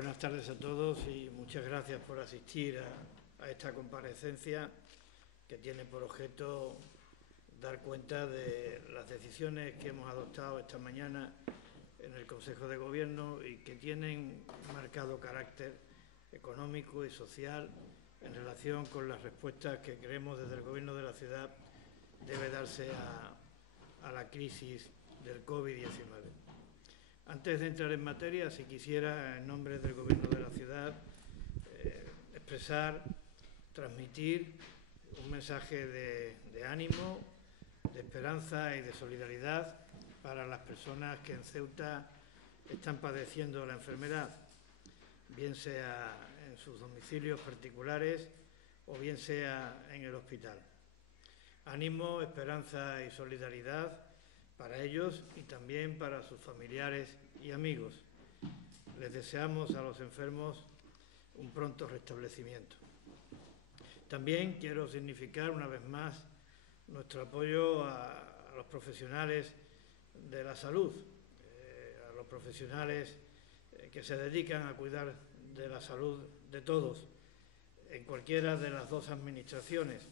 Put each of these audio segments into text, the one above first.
Buenas tardes a todos y muchas gracias por asistir a esta comparecencia que tiene por objeto dar cuenta de las decisiones que hemos adoptado esta mañana en el Consejo de Gobierno y que tienen marcado carácter económico y social en relación con las respuestas que creemos desde el Gobierno de la ciudad debe darse a la crisis del COVID-19. Antes de entrar en materia, si quisiera, en nombre del Gobierno de la ciudad, expresar, transmitir un mensaje de ánimo, de esperanza y de solidaridad para las personas que en Ceuta están padeciendo la enfermedad, bien sea en sus domicilios particulares o bien sea en el hospital. Ánimo, esperanza y solidaridad para ellos y también para sus familiares y amigos. Les deseamos a los enfermos un pronto restablecimiento. También quiero significar una vez más nuestro apoyo a los profesionales de la salud, a los profesionales que se dedican a cuidar de la salud de todos, en cualquiera de las dos administraciones.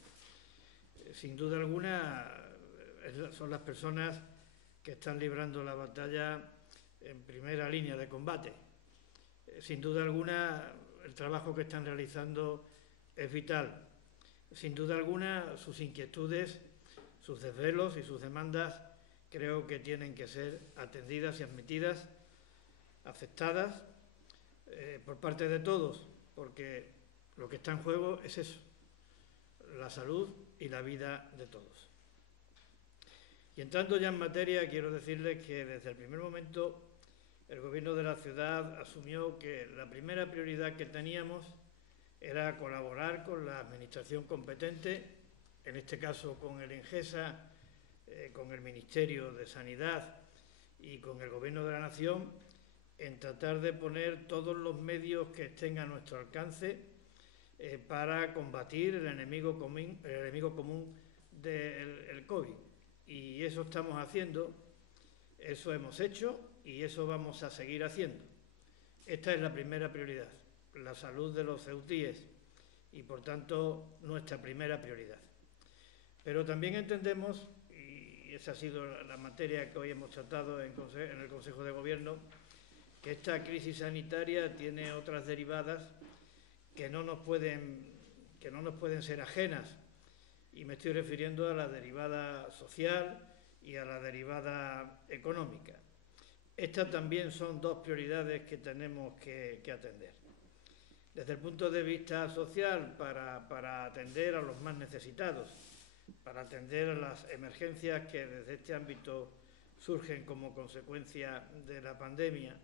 Sin duda alguna, son las personas que están librando la batalla en primera línea de combate. Sin duda alguna, el trabajo que están realizando es vital. Sin duda alguna, sus inquietudes, sus desvelos y sus demandas creo que tienen que ser atendidas y admitidas, aceptadas por parte de todos, porque lo que está en juego es eso, la salud y la vida de todos. Y entrando ya en materia, quiero decirles que desde el primer momento el Gobierno de la ciudad asumió que la primera prioridad que teníamos era colaborar con la Administración competente, en este caso con el INGESA, con el Ministerio de Sanidad y con el Gobierno de la Nación, en tratar de poner todos los medios que estén a nuestro alcance para combatir el enemigo común del COVID. Y eso estamos haciendo, eso hemos hecho y eso vamos a seguir haciendo. Esta es la primera prioridad, la salud de los ceutíes y, por tanto, nuestra primera prioridad. Pero también entendemos, y esa ha sido la materia que hoy hemos tratado en el Consejo de Gobierno, que esta crisis sanitaria tiene otras derivadas que no nos pueden ser ajenas. Y me estoy refiriendo a la derivada social y a la derivada económica. Estas también son dos prioridades que tenemos que atender. Desde el punto de vista social, para atender a los más necesitados, para atender a las emergencias que desde este ámbito surgen como consecuencia de la pandemia,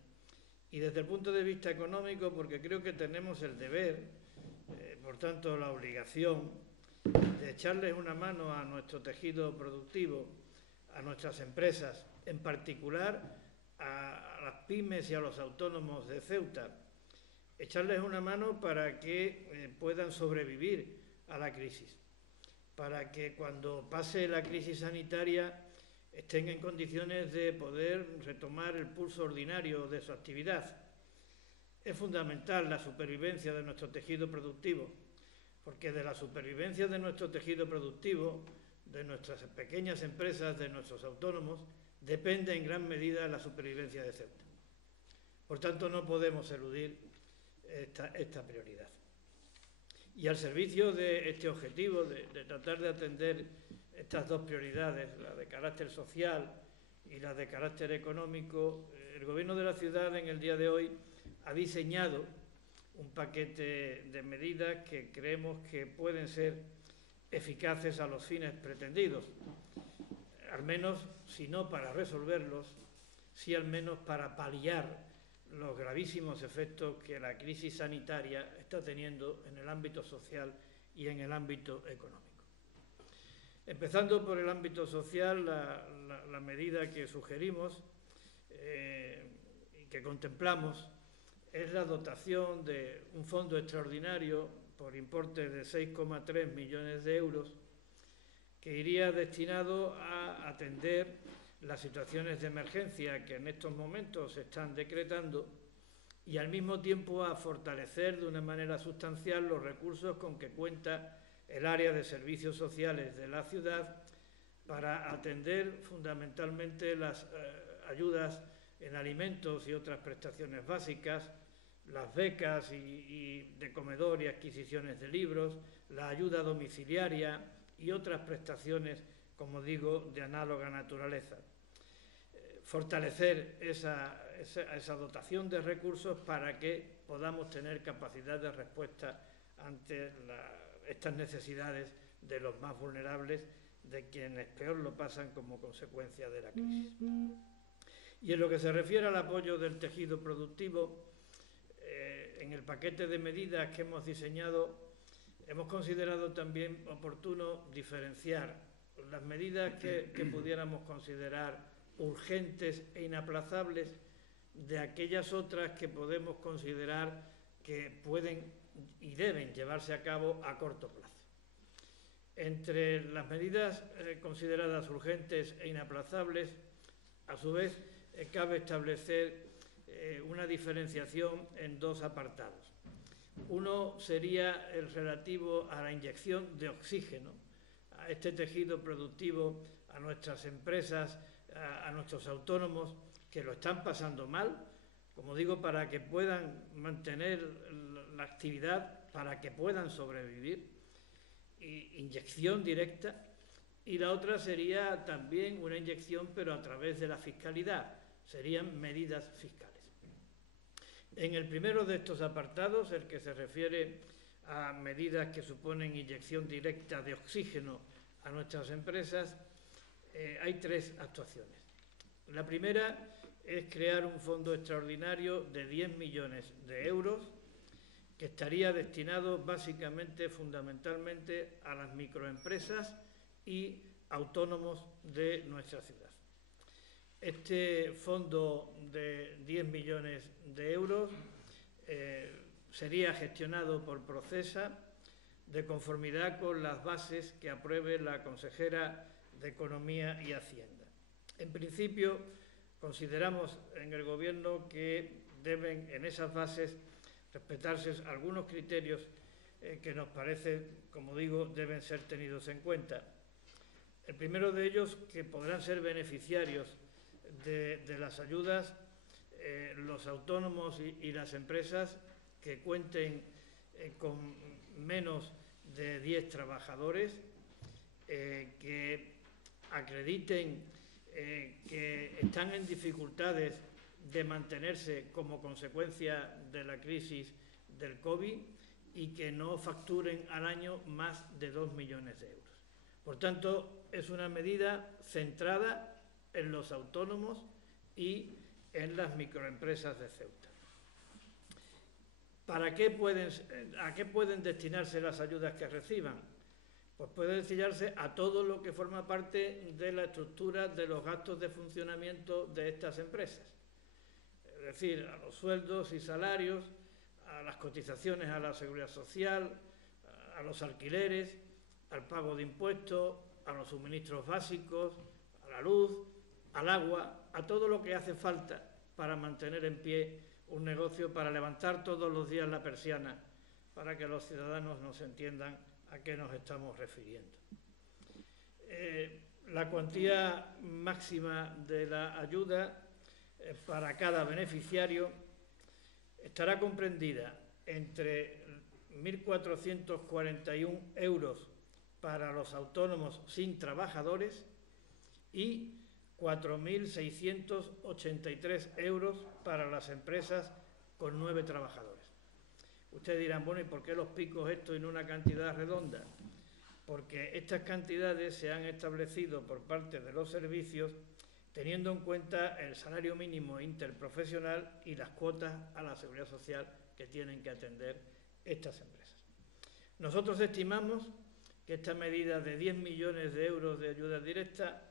y desde el punto de vista económico, porque creo que tenemos el deber, por tanto la obligación, de echarles una mano a nuestro tejido productivo, a nuestras empresas, en particular a las pymes y a los autónomos de Ceuta, echarles una mano para que puedan sobrevivir a la crisis, para que cuando pase la crisis sanitaria estén en condiciones de poder retomar el pulso ordinario de su actividad. Es fundamental la supervivencia de nuestro tejido productivo, porque de la supervivencia de nuestro tejido productivo, de nuestras pequeñas empresas, de nuestros autónomos, depende en gran medida la supervivencia de Ceuta. Por tanto, no podemos eludir esta prioridad. Y al servicio de este objetivo, de tratar de atender estas dos prioridades, la de carácter social y la de carácter económico, el Gobierno de la ciudad en el día de hoy ha diseñado un paquete de medidas que creemos que pueden ser eficaces a los fines pretendidos, al menos, si no para resolverlos, sí al menos para paliar los gravísimos efectos que la crisis sanitaria está teniendo en el ámbito social y en el ámbito económico. Empezando por el ámbito social, la medida que sugerimos y que contemplamos es la dotación de un fondo extraordinario por importe de 6,3 millones de euros que iría destinado a atender las situaciones de emergencia que en estos momentos se están decretando y al mismo tiempo a fortalecer de una manera sustancial los recursos con que cuenta el área de servicios sociales de la ciudad para atender fundamentalmente las ayudas en alimentos y otras prestaciones básicas, las becas y de comedor y adquisiciones de libros, la ayuda domiciliaria y otras prestaciones, como digo, de análoga naturaleza. Fortalecer esa dotación de recursos para que podamos tener capacidad de respuesta ante estas necesidades de los más vulnerables, de quienes peor lo pasan como consecuencia de la crisis. Y en lo que se refiere al apoyo del tejido productivo, en el paquete de medidas que hemos diseñado, hemos considerado también oportuno diferenciar las medidas que pudiéramos considerar urgentes e inaplazables de aquellas otras que podemos considerar que pueden y deben llevarse a cabo a corto plazo. Entre las medidas consideradas urgentes e inaplazables, a su vez, cabe establecer una diferenciación en dos apartados. Uno sería el relativo a la inyección de oxígeno a este tejido productivo, a nuestras empresas, a nuestros autónomos que lo están pasando mal, como digo, para que puedan mantener la actividad, para que puedan sobrevivir, inyección directa. Y la otra sería también una inyección, pero a través de la fiscalidad, serían medidas fiscales. En el primero de estos apartados, el que se refiere a medidas que suponen inyección directa de oxígeno a nuestras empresas, hay tres actuaciones. La primera es crear un fondo extraordinario de 10 millones de euros que estaría destinado básicamente, fundamentalmente, a las microempresas y autónomos de nuestra ciudad. Este fondo de 10 millones de euros sería gestionado por Procesa de conformidad con las bases que apruebe la consejera de Economía y Hacienda. En principio, consideramos en el Gobierno que deben en esas bases respetarse algunos criterios que nos parece, como digo, deben ser tenidos en cuenta. El primero de ellos, que podrán ser beneficiarios de las ayudas los autónomos y las empresas que cuenten con menos de 10 trabajadores, que acrediten que están en dificultades de mantenerse como consecuencia de la crisis del COVID y que no facturen al año más de 2 millones de euros. Por tanto, es una medida centrada en los autónomos y en las microempresas de Ceuta. ¿A qué pueden destinarse las ayudas que reciban? Pues puede destinarse a todo lo que forma parte de la estructura de los gastos de funcionamiento de estas empresas. Es decir, a los sueldos y salarios, a las cotizaciones a la seguridad social, a los alquileres, al pago de impuestos, a los suministros básicos, a la luz, al agua, a todo lo que hace falta para mantener en pie un negocio, para levantar todos los días la persiana, para que los ciudadanos nos entiendan a qué nos estamos refiriendo. La cuantía máxima de la ayuda para cada beneficiario estará comprendida entre 1.441 euros para los autónomos sin trabajadores y 4.683 euros para las empresas con 9 trabajadores. Ustedes dirán, bueno, ¿y por qué los picos esto en una cantidad redonda? Porque estas cantidades se han establecido por parte de los servicios teniendo en cuenta el salario mínimo interprofesional y las cuotas a la seguridad social que tienen que atender estas empresas. Nosotros estimamos que esta medida de 10 millones de euros de ayuda directa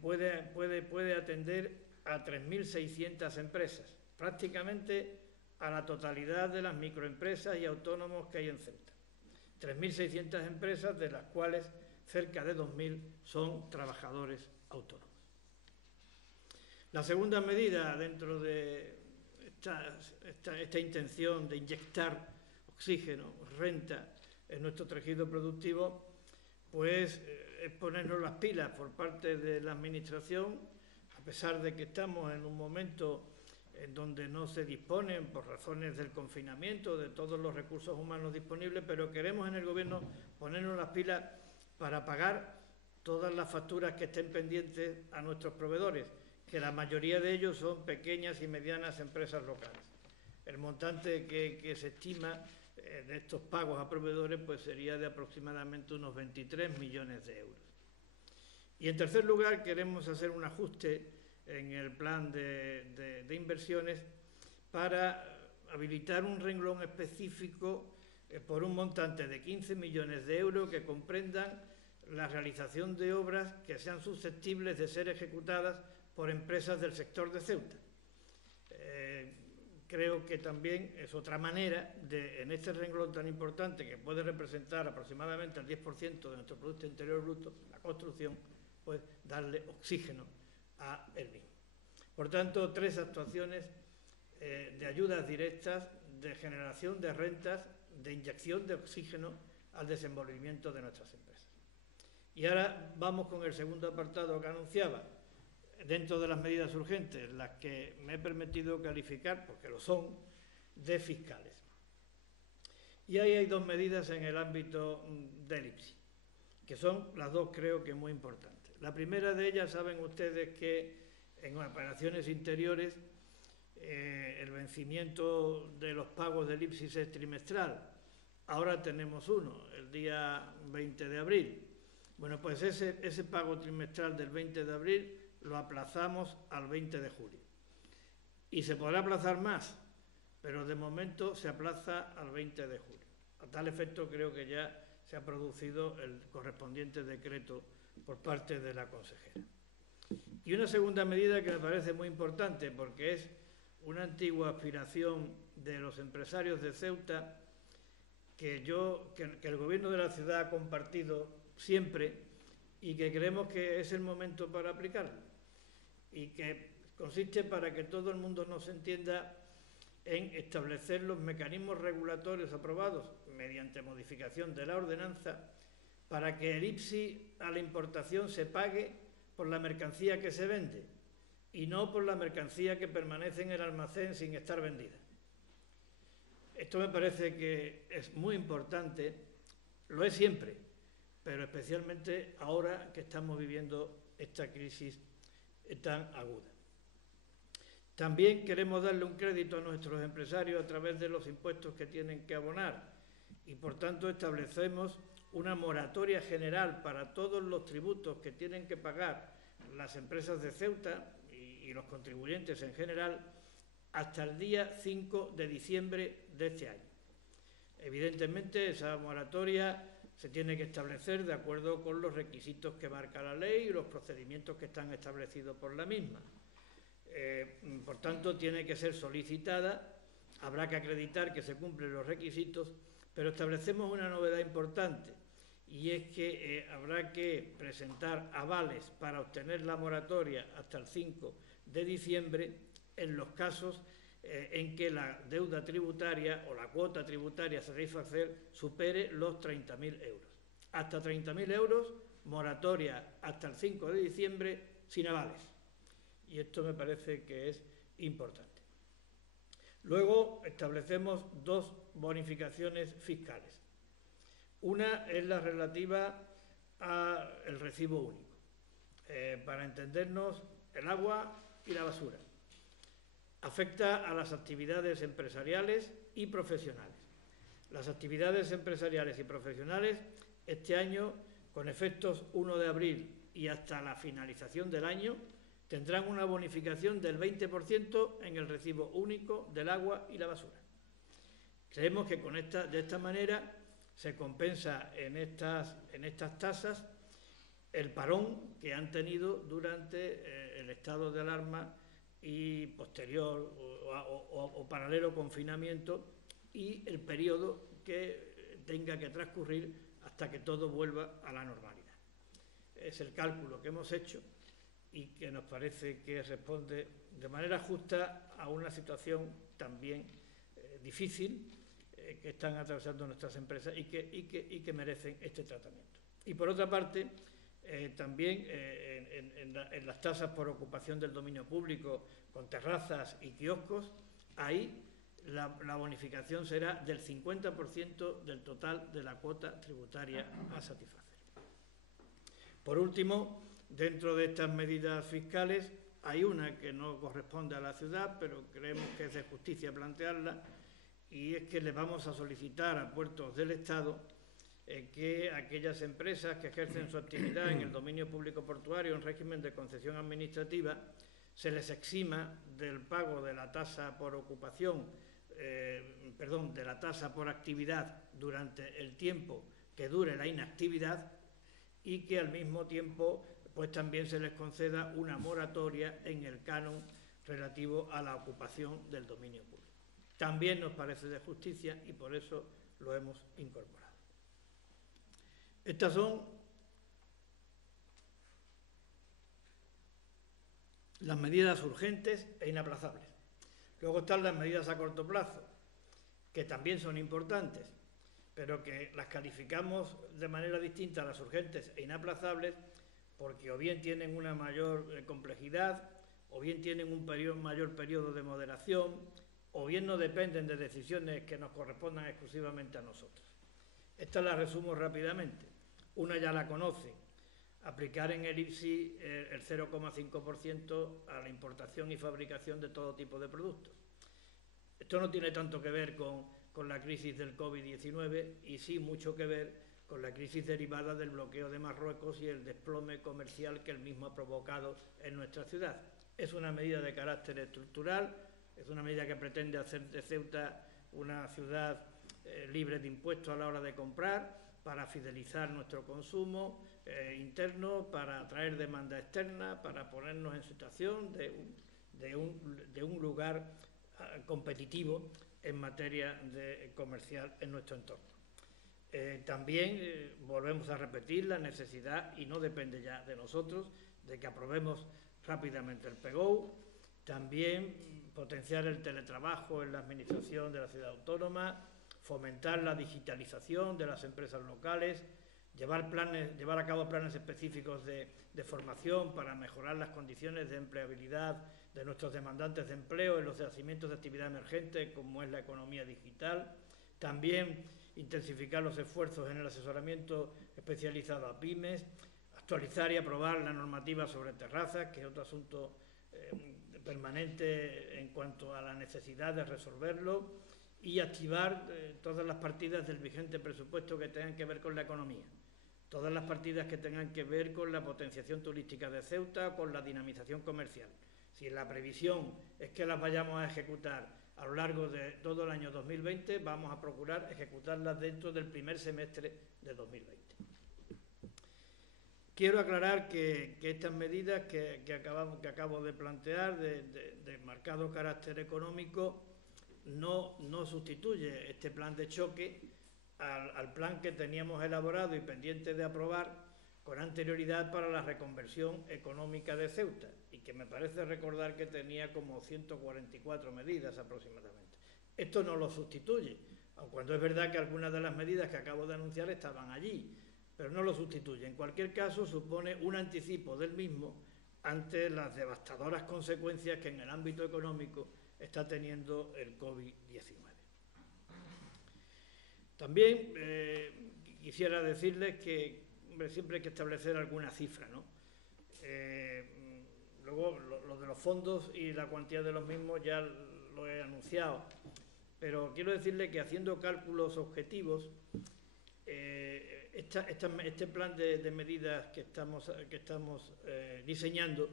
puede atender a 3.600 empresas, prácticamente a la totalidad de las microempresas y autónomos que hay en Ceuta. 3.600 empresas, de las cuales cerca de 2.000 son trabajadores autónomos. La segunda medida dentro de esta intención de inyectar oxígeno, renta en nuestro tejido productivo, pues es ponernos las pilas por parte de la Administración, a pesar de que estamos en un momento en donde no se disponen, por razones del confinamiento, de todos los recursos humanos disponibles, pero queremos en el Gobierno ponernos las pilas para pagar todas las facturas que estén pendientes a nuestros proveedores, que la mayoría de ellos son pequeñas y medianas empresas locales. El montante que se estima de estos pagos a proveedores pues sería de aproximadamente unos 23 millones de euros. Y en tercer lugar, queremos hacer un ajuste en el plan de inversiones para habilitar un renglón específico por un montante de 15 millones de euros que comprendan la realización de obras que sean susceptibles de ser ejecutadas por empresas del sector de Ceuta. Creo que también es otra manera de, en este renglón tan importante que puede representar aproximadamente el 10% de nuestro Producto Interior Bruto, la construcción, pues darle oxígeno a él mismo. Por tanto, 3 actuaciones de ayudas directas, de generación de rentas, de inyección de oxígeno al desenvolvimiento de nuestras empresas. Y ahora vamos con el segundo apartado que anunciaba, dentro de las medidas urgentes, las que me he permitido calificar, porque lo son, de fiscales. Y ahí hay 2 medidas en el ámbito del IPSI, que son las 2 creo que muy importantes. La primera de ellas, saben ustedes que en operaciones interiores el vencimiento de los pagos del IPSI es trimestral. Ahora tenemos uno, el día 20 de abril. Bueno, pues ese pago trimestral del 20 de abril lo aplazamos al 20 de julio. Y se podrá aplazar más, pero de momento se aplaza al 20 de julio. A tal efecto creo que ya se ha producido el correspondiente decreto por parte de la consejera. Y una segunda medida que me parece muy importante, porque es una antigua aspiración de los empresarios de Ceuta, que el Gobierno de la ciudad ha compartido siempre y que creemos que es el momento para aplicarlo, y que consiste, para que todo el mundo nos entienda, en establecer los mecanismos regulatorios aprobados mediante modificación de la ordenanza para que el IPSI a la importación se pague por la mercancía que se vende y no por la mercancía que permanece en el almacén sin estar vendida. Esto me parece que es muy importante, lo es siempre, pero especialmente ahora que estamos viviendo esta crisis tan aguda. También queremos darle un crédito a nuestros empresarios a través de los impuestos que tienen que abonar y, por tanto, establecemos una moratoria general para todos los tributos que tienen que pagar las empresas de Ceuta y los contribuyentes en general hasta el día 5 de diciembre de este año. Evidentemente, esa moratoria se tiene que establecer de acuerdo con los requisitos que marca la ley y los procedimientos que están establecidos por la misma. Por tanto, tiene que ser solicitada, habrá que acreditar que se cumplen los requisitos, pero establecemos una novedad importante, y es que habrá que presentar avales para obtener la moratoria hasta el 5 de diciembre en los casos en que la deuda tributaria o la cuota tributaria a satisfacer supere los 30.000 euros. Hasta 30.000 euros, moratoria hasta el 5 de diciembre sin avales. Y esto me parece que es importante. Luego establecemos 2 bonificaciones fiscales. Una es la relativa al recibo único. Para entendernos, el agua y la basura. Afecta a las actividades empresariales y profesionales. Las actividades empresariales y profesionales este año, con efectos 1 de abril y hasta la finalización del año, tendrán una bonificación del 20% en el recibo único del agua y la basura. Creemos que de esta manera se compensa en estas tasas el parón que han tenido durante el estado de alarma y posterior o paralelo confinamiento y el periodo que tenga que transcurrir hasta que todo vuelva a la normalidad. Es el cálculo que hemos hecho y que nos parece que responde de manera justa a una situación también difícil que están atravesando nuestras empresas y que merecen este tratamiento. Y por otra parte, también en las tasas por ocupación del dominio público con terrazas y kioscos, ahí la bonificación será del 50% del total de la cuota tributaria a satisfacer. Por último, dentro de estas medidas fiscales hay una que no corresponde a la ciudad, pero creemos que es de justicia plantearla, y es que le vamos a solicitar a Puertos del Estado que aquellas empresas que ejercen su actividad en el dominio público portuario en régimen de concesión administrativa se les exima del pago de la tasa por ocupación, de la tasa por actividad durante el tiempo que dure la inactividad, y que al mismo tiempo pues también se les conceda una moratoria en el canon relativo a la ocupación del dominio público. También nos parece de justicia y por eso lo hemos incorporado. Estas son las medidas urgentes e inaplazables. Luego están las medidas a corto plazo, que también son importantes, pero que las calificamos de manera distinta a las urgentes e inaplazables porque o bien tienen una mayor complejidad, o bien tienen un mayor periodo de moderación, o bien no dependen de decisiones que nos correspondan exclusivamente a nosotros. Esta la resumo rápidamente. Una ya la conoce: aplicar en el IPSI el 0,5% a la importación y fabricación de todo tipo de productos. Esto no tiene tanto que ver con la crisis del COVID-19 y sí mucho que ver con la crisis derivada del bloqueo de Marruecos y el desplome comercial que el mismo ha provocado en nuestra ciudad. Es una medida de carácter estructural, es una medida que pretende hacer de Ceuta una ciudad libre de impuestos a la hora de comprar, para fidelizar nuestro consumo interno, para atraer demanda externa, para ponernos en situación de un lugar competitivo en materia comercial en nuestro entorno. También volvemos a repetir la necesidad, y no depende ya de nosotros, de que aprobemos rápidamente el PGO. También potenciar el teletrabajo en la administración de la ciudad autónoma, fomentar la digitalización de las empresas locales, llevar a cabo planes específicos de formación para mejorar las condiciones de empleabilidad de nuestros demandantes de empleo en los yacimientos de actividad emergente, como es la economía digital. También intensificar los esfuerzos en el asesoramiento especializado a pymes, actualizar y aprobar la normativa sobre terrazas, que es otro asunto permanente en cuanto a la necesidad de resolverlo, y activar todas las partidas del vigente presupuesto que tengan que ver con la economía, todas las partidas que tengan que ver con la potenciación turística de Ceuta, con la dinamización comercial. Si la previsión es que las vayamos a ejecutar a lo largo de todo el año 2020, vamos a procurar ejecutarlas dentro del primer semestre de 2020. Quiero aclarar que estas medidas que acabo de plantear, de marcado carácter económico, no sustituye este plan de choque al plan que teníamos elaborado y pendiente de aprobar con anterioridad para la reconversión económica de Ceuta, y que me parece recordar que tenía como 144 medidas aproximadamente. Esto no lo sustituye, aun cuando es verdad que algunas de las medidas que acabo de anunciar estaban allí, pero no lo sustituye. En cualquier caso, supone un anticipo del mismo ante las devastadoras consecuencias que en el ámbito económico está teniendo el COVID-19. También quisiera decirles que siempre hay que establecer alguna cifra, ¿no? Luego, lo de los fondos y la cuantía de los mismos ya lo he anunciado, pero quiero decirle que haciendo cálculos objetivos, este plan de medidas que estamos diseñando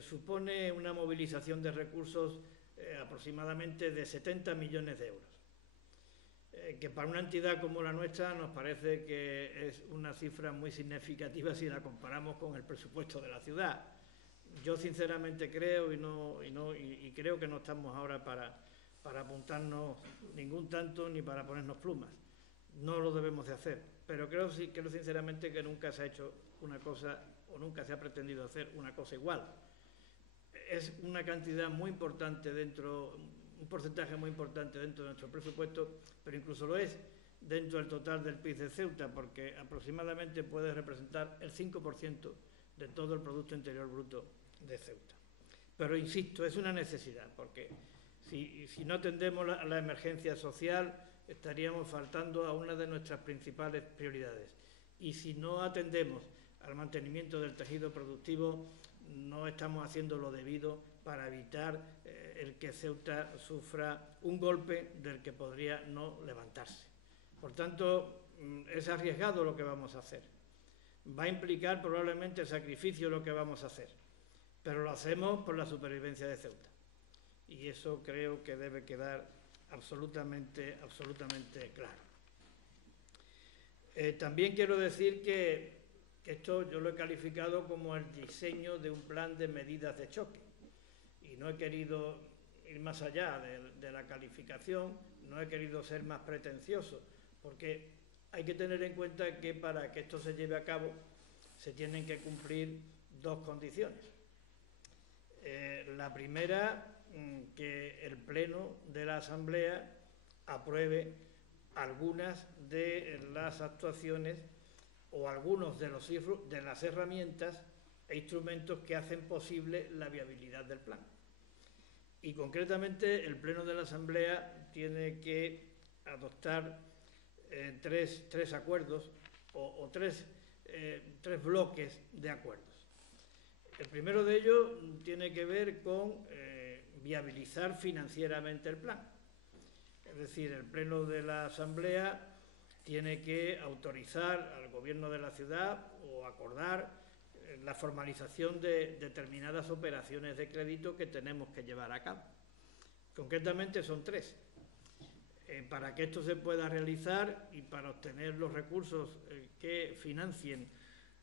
supone una movilización de recursos aproximadamente de 70 millones de euros, que para una entidad como la nuestra nos parece que es una cifra muy significativa si la comparamos con el presupuesto de la ciudad. Yo sinceramente creo y creo que no estamos ahora para apuntarnos ningún tanto ni para ponernos plumas. No lo debemos de hacer, pero creo sinceramente que nunca se ha hecho una cosa, o nunca se ha pretendido hacer una cosa igual. es una cantidad muy importante un porcentaje muy importante dentro de nuestro presupuesto, pero incluso lo es dentro del total del PIB de Ceuta, porque aproximadamente puede representar el 5% de todo el Producto Interior Bruto de Ceuta. Pero insisto, es una necesidad, porque si no atendemos la emergencia social, estaríamos faltando a una de nuestras principales prioridades. Y si no atendemos al mantenimiento del tejido productivo, no estamos haciendo lo debido para evitar el que Ceuta sufra un golpe del que podría no levantarse. Por tanto, es arriesgado lo que vamos a hacer. Va a implicar probablemente sacrificio lo que vamos a hacer, pero lo hacemos por la supervivencia de Ceuta. Y eso creo que debe quedar absolutamente claro. También quiero decir que esto yo lo he calificado como el diseño de un plan de medidas de choque. Y no he querido ir más allá de la calificación, no he querido ser más pretencioso, porque hay que tener en cuenta que para que esto se lleve a cabo se tienen que cumplir dos condiciones. La primera, que el Pleno de la Asamblea apruebe algunas de las actuaciones o algunos de las herramientas e instrumentos que hacen posible la viabilidad del plan. Y concretamente el Pleno de la Asamblea tiene que adoptar tres acuerdos o tres bloques de acuerdos. El primero de ellos tiene que ver con viabilizar financieramente el plan. Es decir, el Pleno de la Asamblea tiene que autorizar al Gobierno de la ciudad o acordar la formalización de determinadas operaciones de crédito que tenemos que llevar a cabo. Concretamente son tres. Para que esto se pueda realizar y para obtener los recursos que financien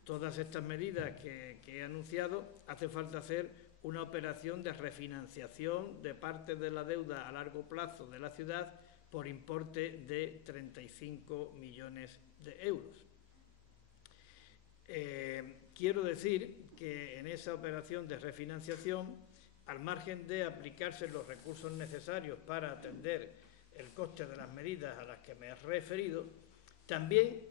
todas estas medidas que he anunciado, hace falta hacer una operación de refinanciación de parte de la deuda a largo plazo de la ciudad por importe de 35 millones de euros. Quiero decir que en esa operación de refinanciación, al margen de aplicarse los recursos necesarios para atender el coste de las medidas a las que me he referido, también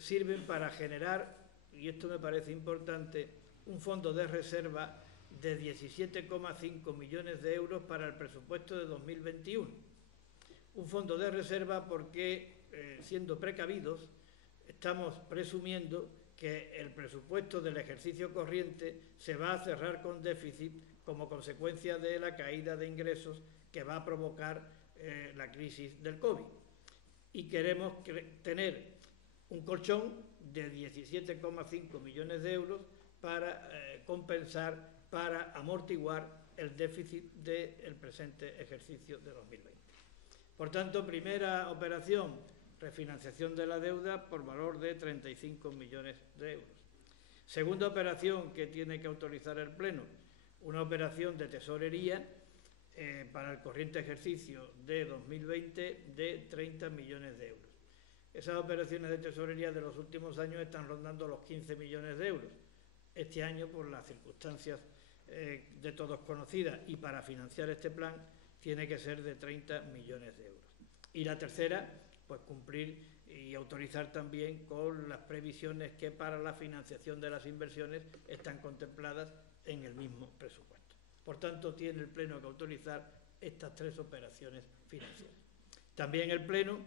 sirven para generar, y esto me parece importante, un fondo de reserva de 17,5 millones de euros para el presupuesto de 2021. Un fondo de reserva porque, siendo precavidos, estamos presumiendo que el presupuesto del ejercicio corriente se va a cerrar con déficit como consecuencia de la caída de ingresos que va a provocar la crisis del COVID. Y queremos tener un colchón de 17,5 millones de euros para compensar, para amortiguar el déficit del presente ejercicio de 2020. Por tanto, primera operación, refinanciación de la deuda por valor de 35 millones de euros. Segunda operación que tiene que autorizar el Pleno, una operación de tesorería para el corriente ejercicio de 2020 de 30 millones de euros. Esas operaciones de tesorería de los últimos años están rondando los 15 millones de euros. Este año, por las circunstancias de todos conocidas y para financiar este plan, tiene que ser de 30 millones de euros. Y la tercera, pues cumplir y autorizar también con las previsiones que para la financiación de las inversiones están contempladas en el mismo presupuesto. Por tanto, tiene el Pleno que autorizar estas tres operaciones financieras. También el Pleno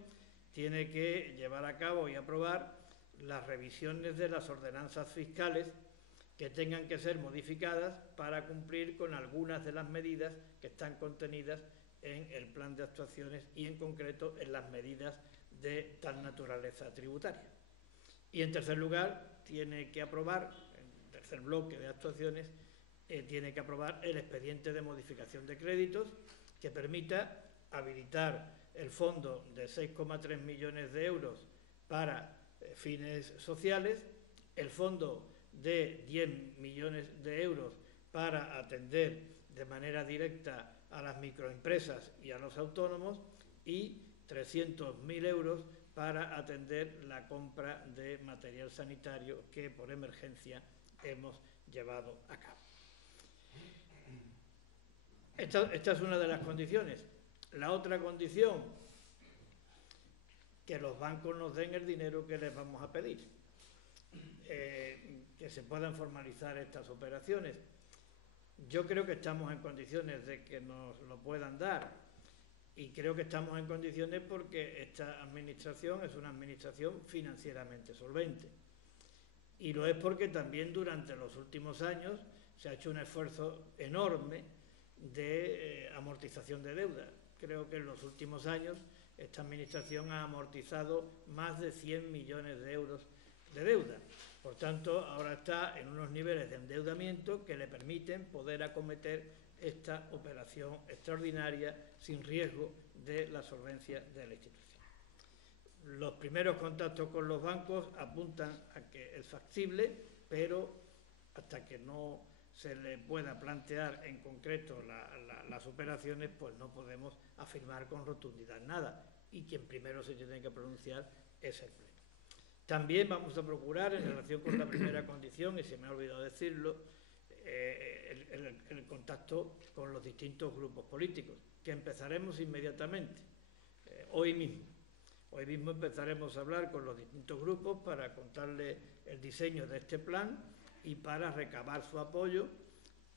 tiene que llevar a cabo y aprobar las revisiones de las ordenanzas fiscales que tengan que ser modificadas para cumplir con algunas de las medidas que están contenidas en el plan de actuaciones y, en concreto, en las medidas de tal naturaleza tributaria. Y, en tercer lugar, tiene que aprobar, en tercer bloque de actuaciones, tiene que aprobar el expediente de modificación de créditos que permita habilitar el fondo de 6,3 millones de euros para fines sociales, el fondo de 10 millones de euros para atender de manera directa a las microempresas y a los autónomos y 300.000 euros para atender la compra de material sanitario que por emergencia hemos llevado a cabo. Esta es una de las condiciones. La otra condición, que los bancos nos den el dinero que les vamos a pedir, que se puedan formalizar estas operaciones. Yo creo que estamos en condiciones de que nos lo puedan dar, y creo que estamos en condiciones porque esta administración es una administración financieramente solvente, y lo es porque también durante los últimos años se ha hecho un esfuerzo enorme de amortización de deuda. Creo que en los últimos años esta administración ha amortizado más de 100 millones de euros de deuda. Por tanto, ahora está en unos niveles de endeudamiento que le permiten poder acometer esta operación extraordinaria sin riesgo de la solvencia de la institución. Los primeros contactos con los bancos apuntan a que es factible, pero hasta que no se le pueda plantear en concreto las operaciones, pues no podemos afirmar con rotundidad nada, y quien primero se tiene que pronunciar es el Pleno. También vamos a procurar, en relación con la primera condición, y se me ha olvidado decirlo, el contacto con los distintos grupos políticos, que empezaremos inmediatamente, hoy mismo. Hoy mismo empezaremos a hablar con los distintos grupos para contarles el diseño de este plan y para recabar su apoyo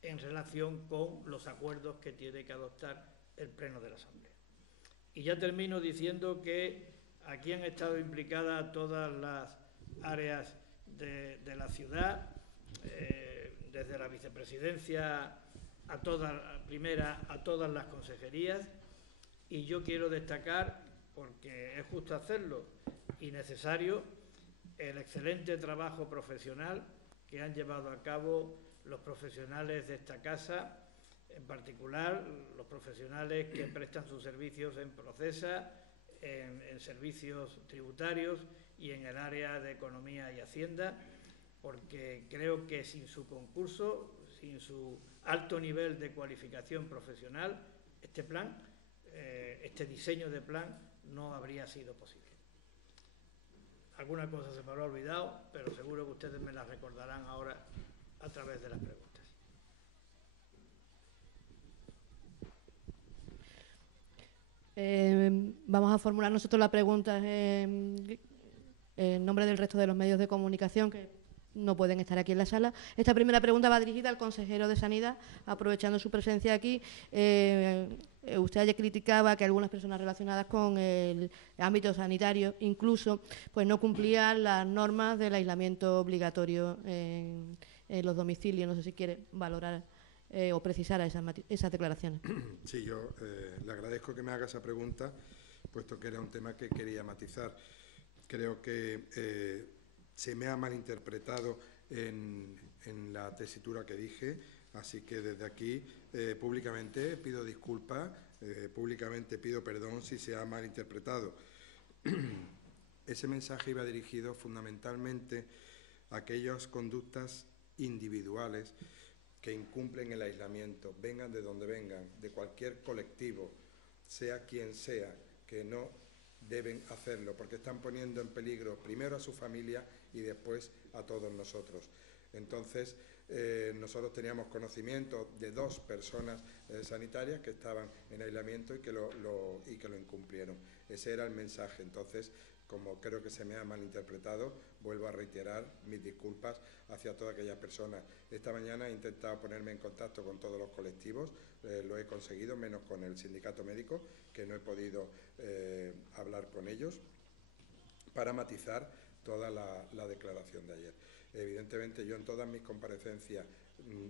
en relación con los acuerdos que tiene que adoptar el Pleno de la Asamblea. Y ya termino diciendo que aquí han estado implicadas todas las áreas de la ciudad, desde la vicepresidencia a todas las consejerías, y yo quiero destacar, porque es justo hacerlo y necesario, el excelente trabajo profesional que han llevado a cabo los profesionales de esta casa, en particular los profesionales que prestan sus servicios en Procesa, en servicios tributarios y en el área de Economía y Hacienda, porque creo que sin su concurso, sin su alto nivel de cualificación profesional, este plan, este diseño de plan, no habría sido posible. Alguna cosa se me habrá olvidado, pero seguro que ustedes me las recordarán ahora a través de las preguntas. Vamos a formular nosotros la pregunta en nombre del resto de los medios de comunicación que no pueden estar aquí en la sala. Esta primera pregunta va dirigida al consejero de Sanidad, aprovechando su presencia aquí. Usted ayer criticaba que algunas personas relacionadas con el ámbito sanitario incluso pues no cumplían las normas del aislamiento obligatorio en los domicilios. No sé si quiere valorar o precisar esas declaraciones. Sí, yo le agradezco que me haga esa pregunta, puesto que era un tema que quería matizar. Creo que se me ha malinterpretado en la tesitura que dije, así que desde aquí públicamente pido disculpas, públicamente pido perdón si se ha malinterpretado. Ese mensaje iba dirigido fundamentalmente a aquellas conductas individuales que incumplen el aislamiento, vengan de donde vengan, de cualquier colectivo, sea quien sea, que no deben hacerlo, porque están poniendo en peligro primero a su familia y después a todos nosotros. Entonces, nosotros teníamos conocimiento de 2 personas sanitarias que estaban en aislamiento y que lo incumplieron. Ese era el mensaje. Entonces, como creo que se me ha malinterpretado, vuelvo a reiterar mis disculpas hacia todas aquellas personas. Esta mañana he intentado ponerme en contacto con todos los colectivos, lo he conseguido, menos con el sindicato médico, que no he podido hablar con ellos, para matizar toda la declaración de ayer. Evidentemente, yo en todas mis comparecencias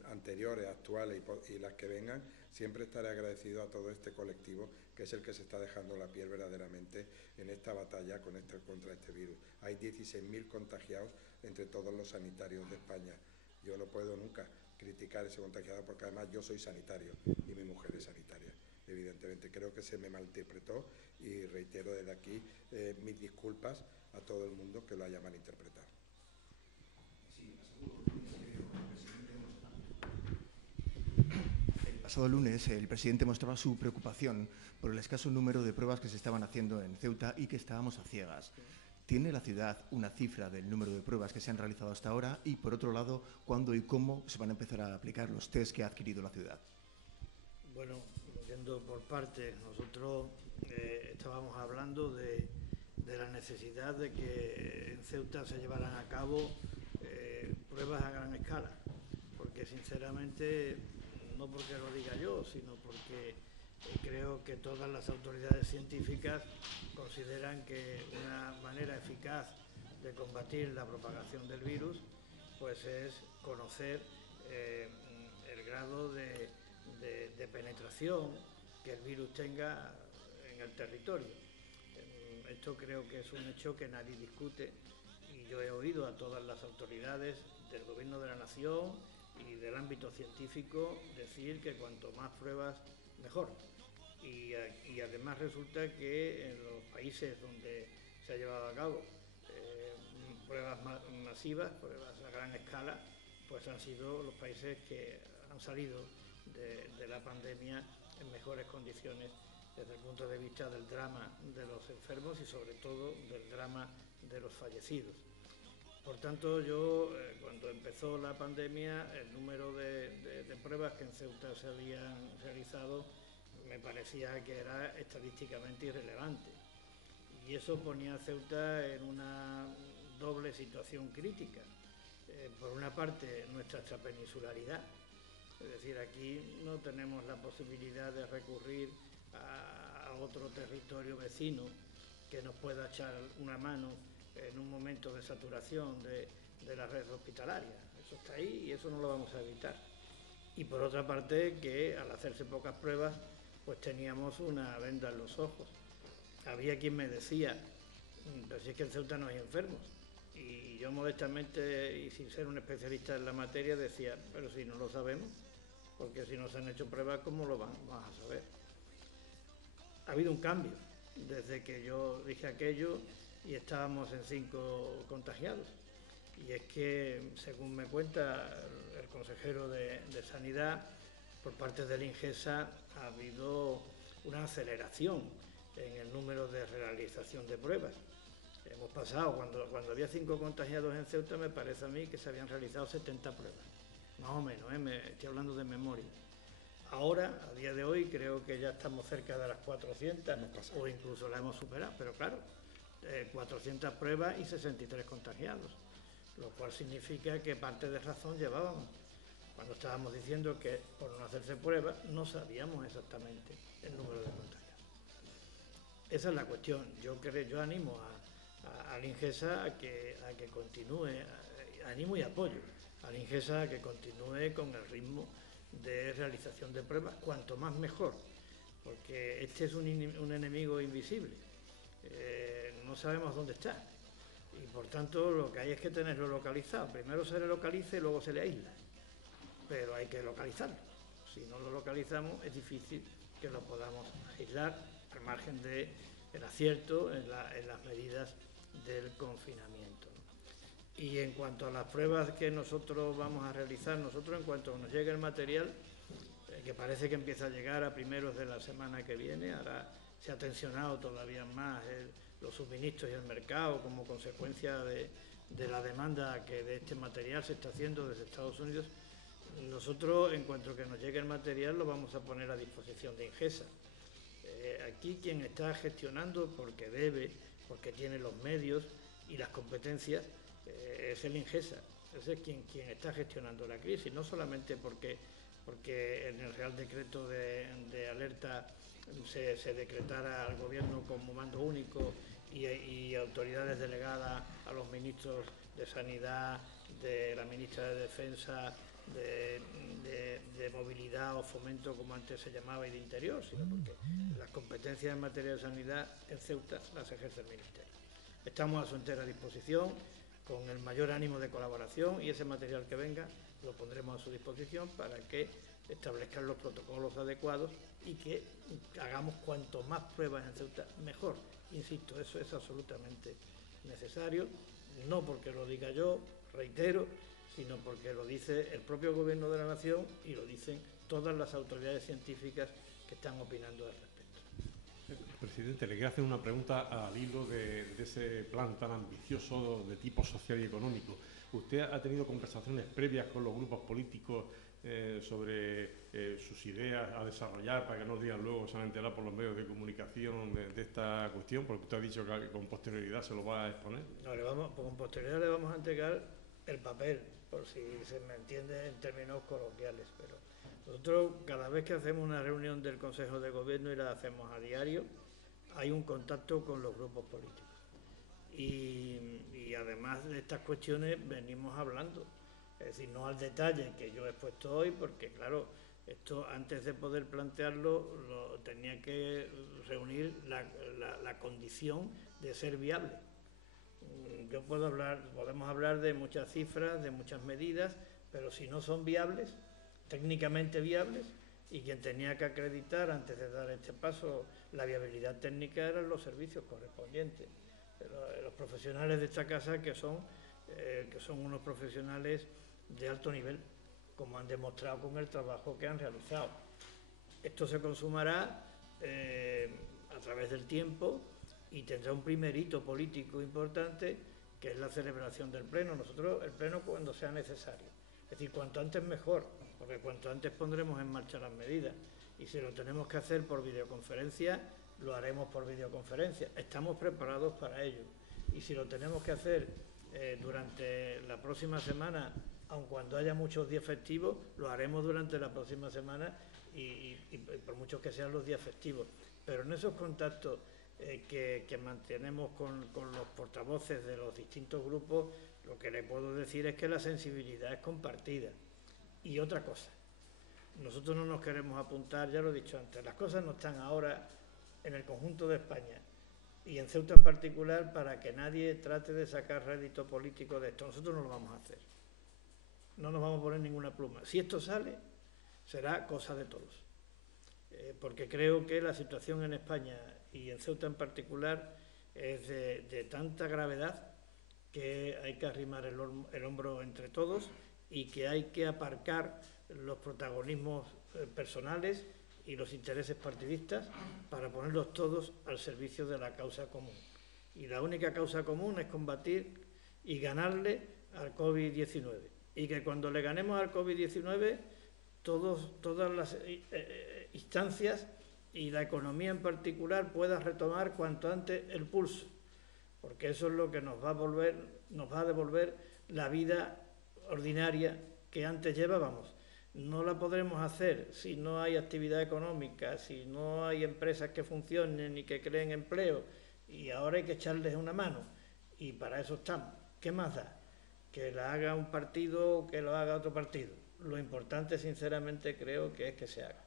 anteriores, actuales y las que vengan, siempre estaré agradecido a todo este colectivo, que es el que se está dejando la piel verdaderamente en esta batalla contra este virus. Hay 16.000 contagiados entre todos los sanitarios de España. Yo no puedo nunca criticar ese contagiado, porque además yo soy sanitario y mi mujer es sanitaria. Evidentemente, creo que se me malinterpretó y reitero desde aquí mis disculpas a todo el mundo que lo haya malinterpretado. El pasado lunes el presidente mostraba su preocupación por el escaso número de pruebas que se estaban haciendo en Ceuta y que estábamos a ciegas. ¿Tiene la ciudad una cifra del número de pruebas que se han realizado hasta ahora? Y, por otro lado, ¿cuándo y cómo se van a empezar a aplicar los test que ha adquirido la ciudad? Bueno, yendo por partes, nosotros estábamos hablando de la necesidad de que en Ceuta se llevaran a cabo pruebas a gran escala, porque sinceramente, no porque lo diga yo, sino porque creo que todas las autoridades científicas consideran que una manera eficaz de combatir la propagación del virus pues es conocer el grado de penetración que el virus tenga en el territorio. Esto creo que es un hecho que nadie discute y yo he oído a todas las autoridades del Gobierno de la Nación y del ámbito científico decir que cuanto más pruebas mejor. Y además resulta que en los países donde se ha llevado a cabo pruebas masivas, pruebas a gran escala, pues han sido los países que han salido de la pandemia en mejores condiciones desde el punto de vista del drama de los enfermos y sobre todo del drama de los fallecidos. Por tanto, yo cuando empezó la pandemia, el número de pruebas que en Ceuta se habían realizado me parecía que era estadísticamente irrelevante. Y eso ponía a Ceuta en una doble situación crítica. Por una parte, nuestra extrapeninsularidad, es decir, aquí no tenemos la posibilidad de recurrir a otro territorio vecino que nos pueda echar una mano en un momento de saturación de la red hospitalaria. Eso está ahí y eso no lo vamos a evitar. Y por otra parte, que al hacerse pocas pruebas, pues teníamos una venda en los ojos. Había quien me decía, pero si es que en Ceuta no hay enfermos. Y yo modestamente, y sin ser un especialista en la materia, decía, pero si no lo sabemos, porque si no se han hecho pruebas, ¿cómo lo vamos a saber? Ha habido un cambio desde que yo dije aquello y estábamos en 5 contagiados. Y es que, según me cuenta el consejero de Sanidad, por parte del INGESA ha habido una aceleración en el número de realización de pruebas. Hemos pasado, cuando había 5 contagiados en Ceuta, me parece a mí que se habían realizado 70 pruebas, más o menos, estoy hablando de memoria. Ahora, a día de hoy, creo que ya estamos cerca de las 400 o incluso la hemos superado, pero claro, 400 pruebas y 63 contagiados, lo cual significa que parte de razón llevábamos. Cuando estábamos diciendo que por no hacerse pruebas no sabíamos exactamente el número de contagiados. Esa es la cuestión. Yo animo al INGESA a que continúe, animo y apoyo al INGESA a que continúe con el ritmo de realización de pruebas, cuanto más mejor, porque este es un enemigo invisible. No sabemos dónde está y por tanto lo que hay es que tenerlo localizado. Primero se le localiza y luego se le aísla, pero hay que localizarlo. Si no lo localizamos es difícil que lo podamos aislar al margen del acierto en las medidas del confinamiento. Y en cuanto a las pruebas que nosotros vamos a realizar, nosotros en cuanto nos llegue el material, que parece que empieza a llegar a primeros de la semana que viene, ahora se ha tensionado todavía más los suministros y el mercado como consecuencia de la demanda que de este material se está haciendo desde Estados Unidos. Nosotros, en cuanto que nos llegue el material, lo vamos a poner a disposición de INGESA. Aquí quien está gestionando, porque debe, porque tiene los medios y las competencias, es el INGESA. Ese es quien está gestionando la crisis, no solamente porque en el Real Decreto de alerta se decretara al Gobierno como mando único y autoridades delegadas a los ministros de Sanidad, de la ministra de Defensa, de Movilidad o Fomento, como antes se llamaba, y de Interior, sino porque las competencias en materia de sanidad en Ceuta las ejerce el Ministerio. Estamos a su entera disposición, con el mayor ánimo de colaboración, y ese material que venga lo pondremos a su disposición para que establezcan los protocolos adecuados y que hagamos cuanto más pruebas en Ceuta mejor. Insisto, eso es absolutamente necesario, no porque lo diga yo, reitero, sino porque lo dice el propio Gobierno de la Nación y lo dicen todas las autoridades científicas que están opinando al respecto. Presidente, le quiero hacer una pregunta al hilo de ese plan tan ambicioso de tipo social y económico. ¿Usted ha tenido conversaciones previas con los grupos políticos sobre sus ideas a desarrollar para que no digan luego, se van a enterar por los medios de comunicación de esta cuestión? Porque usted ha dicho que con posterioridad se lo va a exponer. No, con posterioridad le vamos a entregar el papel, por si se me entiende en términos coloquiales, pero nosotros cada vez que hacemos una reunión del Consejo de Gobierno, y la hacemos a diario, hay un contacto con los grupos políticos. Y además de estas cuestiones venimos hablando, es decir, no al detalle que yo he expuesto hoy, porque claro, esto antes de poder plantearlo tenía que reunir la condición de ser viable. Podemos hablar de muchas cifras, de muchas medidas, pero si no son viables, técnicamente viables, y quien tenía que acreditar antes de dar este paso la viabilidad técnica eran los servicios correspondientes, los profesionales de esta casa que son unos profesionales de alto nivel, como han demostrado con el trabajo que han realizado. Esto se consumará a través del tiempo y tendrá un primer hito político importante, que es la celebración del Pleno. Nosotros, el Pleno cuando sea necesario. Es decir, cuanto antes mejor, porque cuanto antes pondremos en marcha las medidas. Y si lo tenemos que hacer por videoconferencia, lo haremos por videoconferencia. Estamos preparados para ello. Y si lo tenemos que hacer durante la próxima semana, aun cuando haya muchos días festivos, lo haremos durante la próxima semana y por muchos que sean los días festivos. Pero en esos contactos que mantenemos con los portavoces de los distintos grupos, lo que le puedo decir es que la sensibilidad es compartida. Y otra cosa, nosotros no nos queremos apuntar, ya lo he dicho antes, las cosas no están ahora en el conjunto de España y en Ceuta en particular para que nadie trate de sacar rédito político de esto. Nosotros no lo vamos a hacer. No nos vamos a poner ninguna pluma. Si esto sale, será cosa de todos. Porque creo que la situación en España y en Ceuta en particular es de tanta gravedad que hay que arrimar el hombro entre todos y que hay que aparcar los protagonismos personales y los intereses partidistas para ponerlos todos al servicio de la causa común. Y la única causa común es combatir y ganarle al COVID-19. Y que cuando le ganemos al COVID-19, todas las instancias y la economía en particular pueda retomar cuanto antes el pulso, porque eso es lo que nos va a devolver la vida ordinaria que antes llevábamos. No la podremos hacer si no hay actividad económica, si no hay empresas que funcionen y que creen empleo, y ahora hay que echarles una mano, y para eso estamos. ¿Qué más da? Que la haga un partido o que lo haga otro partido. Lo importante, sinceramente, creo que es que se haga.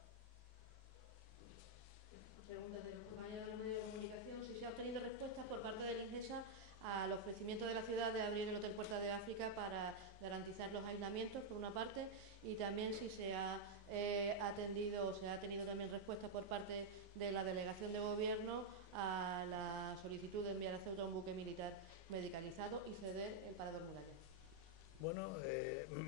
Preguntas de los compañeros de los medios de comunicación. Si se ha obtenido respuestas por parte del INGESA al ofrecimiento de la ciudad de abrir el Hotel Puerta de África para garantizar los aislamientos, por una parte, y también si se ha atendido o se ha tenido también respuesta por parte de la delegación de gobierno a la solicitud de enviar a Ceuta un buque militar medicalizado y ceder el parador Muralla. Bueno,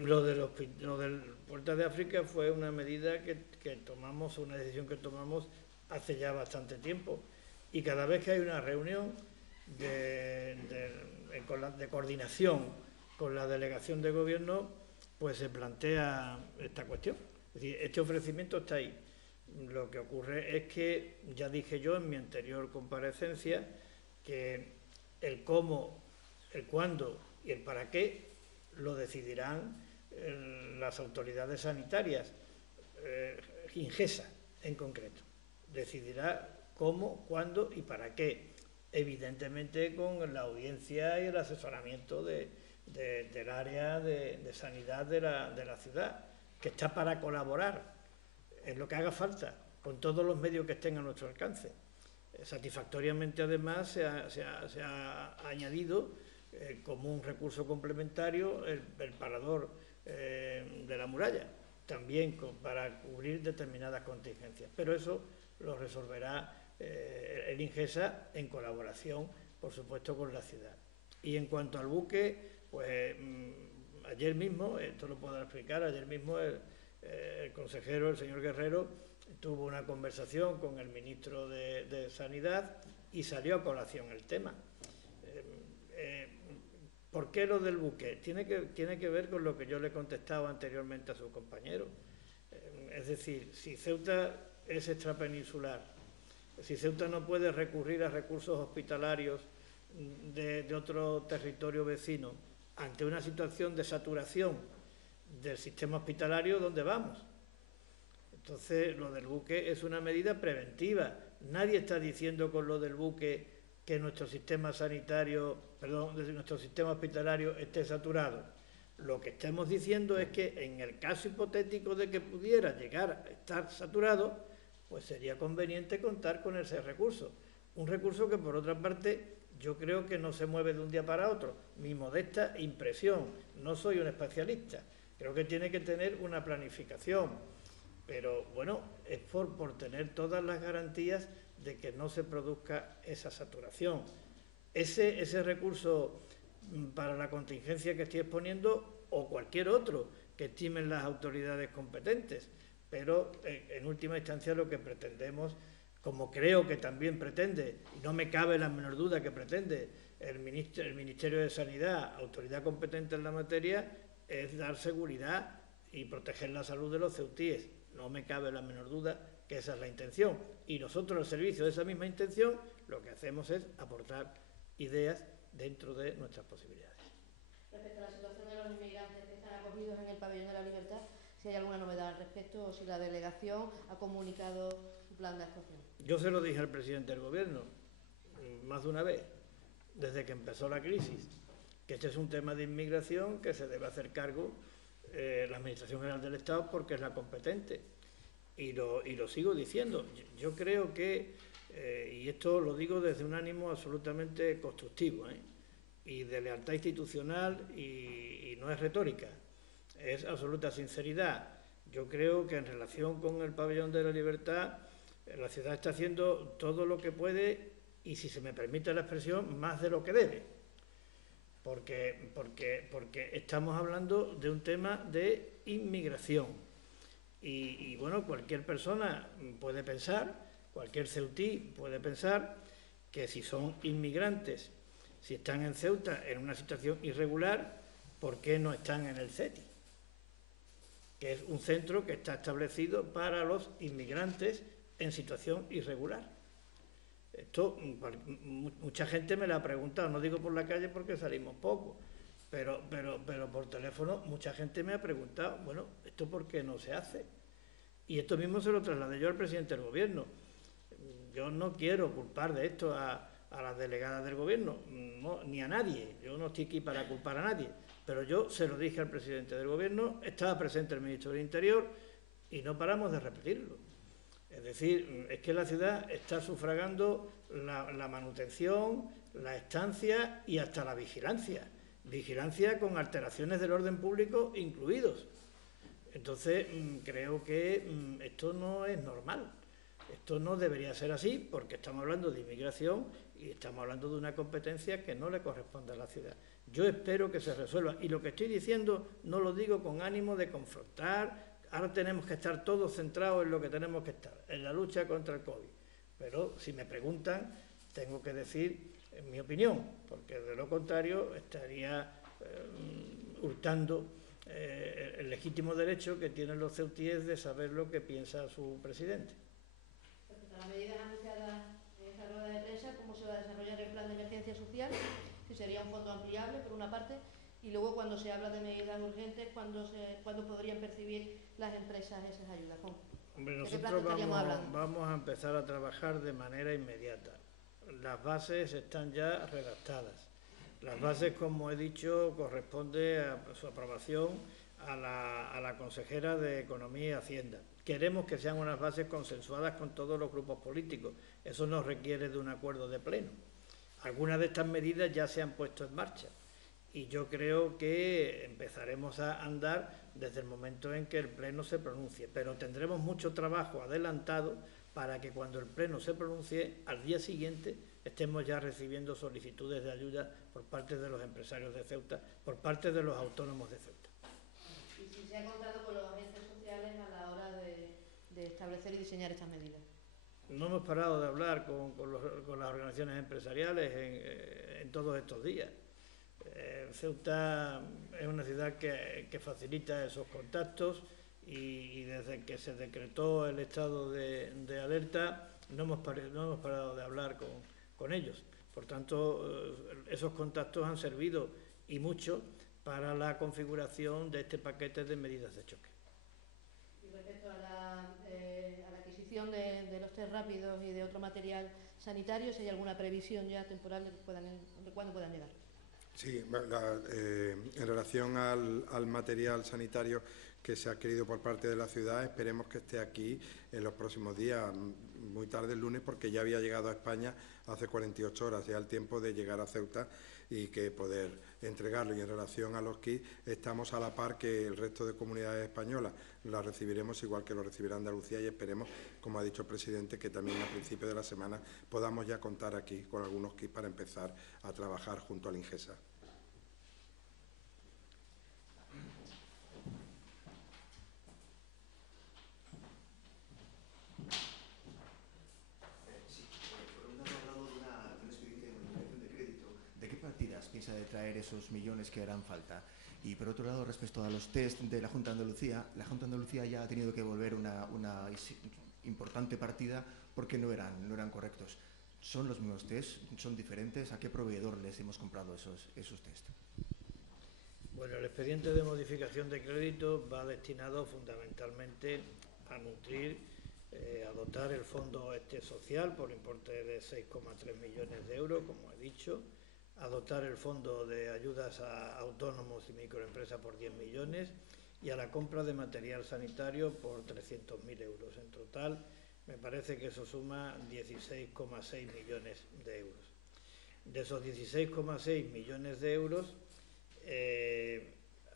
lo del Puerta de África fue una medida que tomamos, una decisión que tomamos hace ya bastante tiempo, y cada vez que hay una reunión de coordinación con la delegación de gobierno, pues se plantea esta cuestión. Es decir, este ofrecimiento está ahí. Lo que ocurre es que, ya dije yo en mi anterior comparecencia, que el cómo, el cuándo y el para qué lo decidirán las autoridades sanitarias, INGESA en concreto. Decidirá cómo, cuándo y para qué. Evidentemente con la audiencia y el asesoramiento del área de sanidad de la ciudad, que está para colaborar en lo que haga falta, con todos los medios que estén a nuestro alcance. Satisfactoriamente, además, se ha añadido como un recurso complementario el parador de la muralla, también para cubrir determinadas contingencias. Pero eso lo resolverá el INGESA en colaboración, por supuesto, con la ciudad. Y en cuanto al buque, pues ayer mismo, esto lo puedo explicar, ayer mismo el consejero, el señor Guerrero, tuvo una conversación con el ministro de Sanidad y salió a colación el tema. ¿Por qué lo del buque? Tiene que ver con lo que yo le he contestado anteriormente a su compañero. Es decir, si Ceuta es extrapeninsular, si Ceuta no puede recurrir a recursos hospitalarios de otro territorio vecino ante una situación de saturación del sistema hospitalario, ¿dónde vamos? Entonces, lo del buque es una medida preventiva. Nadie está diciendo con lo del buque que nuestro sistema sanitario, nuestro sistema hospitalario esté saturado. Lo que estamos diciendo es que en el caso hipotético de que pudiera llegar a estar saturado, pues sería conveniente contar con ese recurso. Un recurso que, por otra parte, yo creo que no se mueve de un día para otro. Mi modesta impresión, no soy un especialista, creo que tiene que tener una planificación, pero bueno, es por tener todas las garantías de que no se produzca esa saturación. Ese recurso para la contingencia que estoy exponiendo, o cualquier otro que estimen las autoridades competentes, pero en última instancia lo que pretendemos, como creo que también pretende, y no me cabe la menor duda que pretende el Ministerio de Sanidad, autoridad competente en la materia, es dar seguridad y proteger la salud de los ceutíes. No me cabe la menor duda que esa es la intención. Y nosotros, al servicio de esa misma intención, lo que hacemos es aportar ideas dentro de nuestras posibilidades. Respecto a la situación de los inmigrantes que están acogidos en el Pabellón de la Libertad, si hay alguna novedad al respecto o si la delegación ha comunicado su plan de actuación. Yo se lo dije al presidente del Gobierno más de una vez, desde que empezó la crisis, que este es un tema de inmigración que se debe hacer cargo la Administración General del Estado porque es la competente. Y lo sigo diciendo. Yo creo que, y esto lo digo desde un ánimo absolutamente constructivo, y de lealtad institucional, y no es retórica, es absoluta sinceridad. Yo creo que en relación con el Pabellón de la Libertad, la ciudad está haciendo todo lo que puede y, si se me permite la expresión, más de lo que debe. Porque estamos hablando de un tema de inmigración. Y bueno, cualquier persona puede pensar, cualquier ceutí puede pensar que si son inmigrantes, si están en Ceuta en una situación irregular, ¿por qué no están en el CETI? Que es un centro que está establecido para los inmigrantes en situación irregular. Esto mucha gente me lo ha preguntado, no digo por la calle porque salimos poco, pero por teléfono mucha gente me ha preguntado, bueno, ¿esto por qué no se hace? Y esto mismo se lo trasladé yo al presidente del Gobierno. Yo no quiero culpar de esto a las delegadas del Gobierno, no, ni a nadie, yo no estoy aquí para culpar a nadie, pero yo se lo dije al presidente del Gobierno, estaba presente el ministro del Interior y no paramos de repetirlo. Es decir, es que la ciudad está sufragando la manutención, la estancia y hasta la vigilancia. Vigilancia con alteraciones del orden público incluidos. Entonces, creo que esto no es normal. Esto no debería ser así porque estamos hablando de inmigración y estamos hablando de una competencia que no le corresponde a la ciudad. Yo espero que se resuelva. Y lo que estoy diciendo no lo digo con ánimo de confrontar. Ahora tenemos que estar todos centrados en lo que tenemos que estar, en la lucha contra el COVID. Pero si me preguntan, tengo que decir mi opinión, porque de lo contrario estaría hurtando el legítimo derecho que tienen los ceutíes de saber lo que piensa su presidente. Respecto a las medidas anunciadas en esta rueda de prensa, ¿cómo se va a desarrollar el plan de emergencia social? Si sería un fondo ampliable, por una parte, y luego cuando se habla de medidas urgentes, ¿cuándo podrían percibir las empresas esas ayudas? Hombre, nosotros vamos a empezar a trabajar de manera inmediata. Las bases están ya redactadas. Las bases, como he dicho, corresponde a su aprobación a la consejera de Economía y Hacienda. Queremos que sean unas bases consensuadas con todos los grupos políticos. Eso no requiere de un acuerdo de pleno. Algunas de estas medidas ya se han puesto en marcha. Y yo creo que empezaremos a andar desde el momento en que el Pleno se pronuncie, pero tendremos mucho trabajo adelantado para que cuando el Pleno se pronuncie, al día siguiente estemos ya recibiendo solicitudes de ayuda por parte de los empresarios de Ceuta, por parte de los autónomos de Ceuta. ¿Y si se ha contado con los agentes sociales a la hora de establecer y diseñar estas medidas? No hemos parado de hablar con las organizaciones empresariales en todos estos días. Ceuta es una ciudad que facilita esos contactos y desde que se decretó el estado de alerta no hemos parado de hablar con ellos. Por tanto, esos contactos han servido y mucho para la configuración de este paquete de medidas de choque. Y respecto a la adquisición de los test rápidos y de otro material sanitario, si hay alguna previsión ya temporal de cuándo puedan llegar. Sí, en relación al material sanitario que se ha adquirido por parte de la ciudad, esperemos que esté aquí en los próximos días, muy tarde el lunes, porque ya había llegado a España hace 48 horas, ya el tiempo de llegar a Ceuta y que poder entregarlo. Y en relación a los kits, estamos a la par que el resto de comunidades españolas, las recibiremos igual que lo recibirá Andalucía y esperemos, como ha dicho el presidente, que también a principios de la semana podamos ya contar aquí con algunos kits para empezar a trabajar junto al Ingesa. Piensa de traer esos millones que harán falta. Y por otro lado, respecto a los test de la Junta de Andalucía, la Junta de Andalucía ya ha tenido que devolver una importante partida porque no eran correctos. ¿Son los mismos test? ¿Son diferentes? ¿A qué proveedor les hemos comprado esos test? Bueno, el expediente de modificación de crédito va destinado fundamentalmente a nutrir, a dotar el fondo social por importe de 6,3 millones de euros, como he dicho, a dotar el fondo de ayudas a autónomos y microempresas por 10 millones y a la compra de material sanitario por 300.000 euros. En total, me parece que eso suma 16,6 millones de euros. De esos 16,6 millones de euros,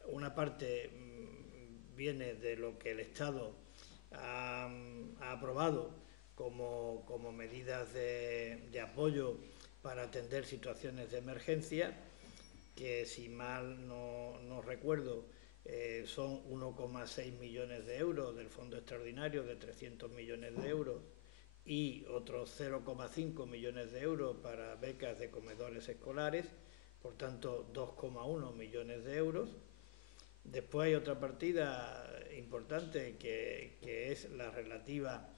una parte viene de lo que el Estado ha aprobado como medidas de apoyo para atender situaciones de emergencia, que si mal no recuerdo son 1,6 millones de euros del fondo extraordinario de 300 millones de euros y otros 0,5 millones de euros para becas de comedores escolares, por tanto 2,1 millones de euros. Después hay otra partida importante que es la relativa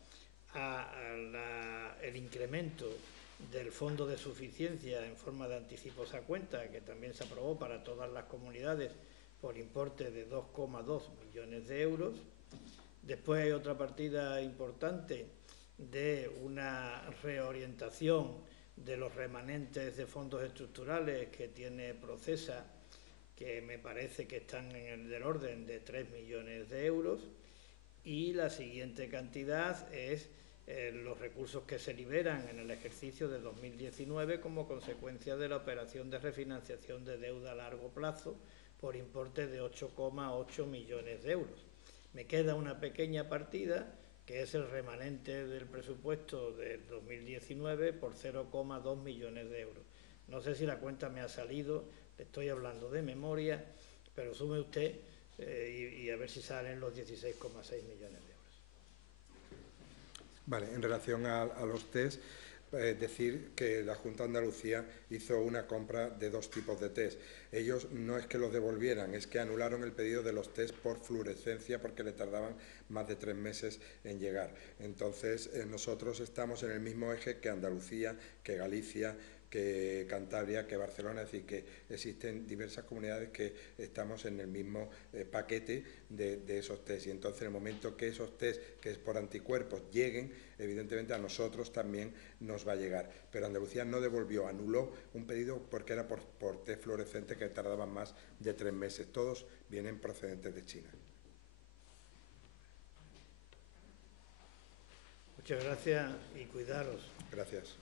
al incremento del fondo de suficiencia en forma de anticipos a cuenta, que también se aprobó para todas las comunidades por importe de 2,2 millones de euros. Después hay otra partida importante de una reorientación de los remanentes de fondos estructurales que tiene Procesa, que me parece que están en el del orden de 3 millones de euros. Y la siguiente cantidad es los recursos que se liberan en el ejercicio de 2019 como consecuencia de la operación de refinanciación de deuda a largo plazo por importe de 8,8 millones de euros. Me queda una pequeña partida que es el remanente del presupuesto del 2019 por 0,2 millones de euros. No sé si la cuenta me ha salido, le estoy hablando de memoria, pero sume usted y a ver si salen los 16,6 millones de euros. Vale, en relación a los test, decir que la Junta de Andalucía hizo una compra de dos tipos de test. Ellos no es que los devolvieran, es que anularon el pedido de los test por fluorescencia porque le tardaban más de 3 meses en llegar. Entonces, nosotros estamos en el mismo eje que Andalucía, que Galicia, que Cantabria, que Barcelona, es decir, que existen diversas comunidades que estamos en el mismo paquete de esos test. Y entonces, en el momento que esos test, que es por anticuerpos, lleguen, evidentemente a nosotros también nos va a llegar. Pero Andalucía no devolvió, anuló un pedido porque era por test fluorescente que tardaban más de 3 meses. Todos vienen procedentes de China. Muchas gracias y cuidaros. Gracias.